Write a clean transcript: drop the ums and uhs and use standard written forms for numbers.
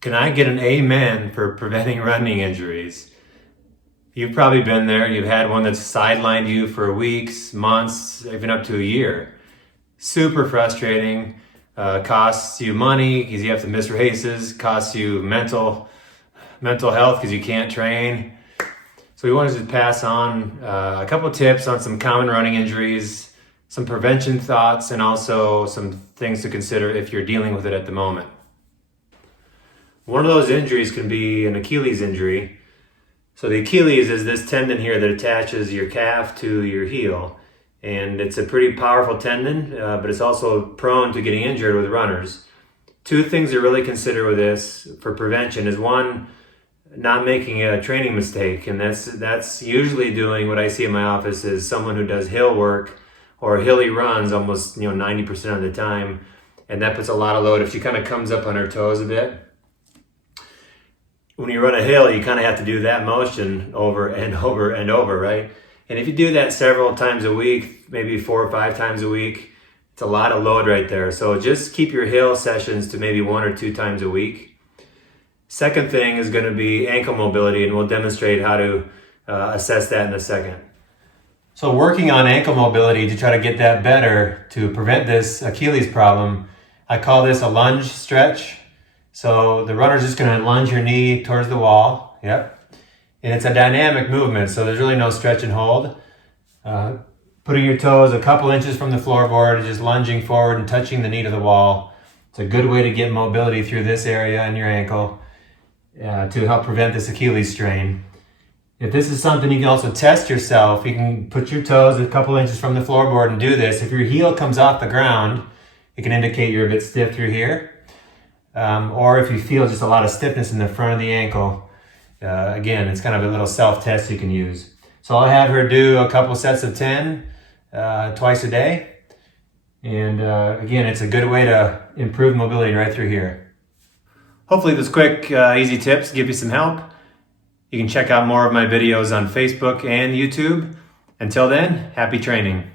Can I get an amen for preventing running injuries? You've probably been there. You've had one that's sidelined you for weeks, months, even up to a year. Super frustrating. Costs you money because you have to miss races. Costs you mental health because you can't train. So we wanted to pass on a couple of tips on some common running injuries, some prevention thoughts, and also some things to consider if you're dealing with it at the moment. One of those injuries can be an Achilles injury. So the Achilles is this tendon here that attaches your calf to your heel. And it's a pretty powerful tendon, but it's also prone to getting injured with runners. Two things to really consider with this for prevention is one, not making a training mistake. And that's usually doing what I see in my office is someone who does hill work or hilly runs almost 90% of the time. And that puts a lot of load if she kind of comes up on her toes a bit. When you run a hill, you kind of have to do that motion over and over and over, right? And if you do that several times a week, maybe 4 or 5 times a week, it's a lot of load right there. So just keep your hill sessions to maybe 1 or 2 times a week. Second thing is going to be ankle mobility, and we'll demonstrate how to assess that in a second. So working on ankle mobility to try to get that better to prevent this Achilles problem, I call this a lunge stretch. So the runner's just going to lunge your knee towards the wall. Yep. And it's a dynamic movement, so there's really no stretch and hold. Putting your toes a couple inches from the floorboard, just lunging forward and touching the knee to the wall. It's a good way to get mobility through this area in your ankle to help prevent this Achilles strain. If this is something you can also test yourself, you can put your toes a couple inches from the floorboard and do this. If your heel comes off the ground, it can indicate you're a bit stiff through here. Or if you feel just a lot of stiffness in the front of the ankle, again, it's kind of a little self-test you can use. So I'll have her do a couple sets of 10 twice a day. And again, it's a good way to improve mobility right through here. Hopefully this quick, easy tips give you some help. You can check out more of my videos on Facebook and YouTube. Until then, happy training.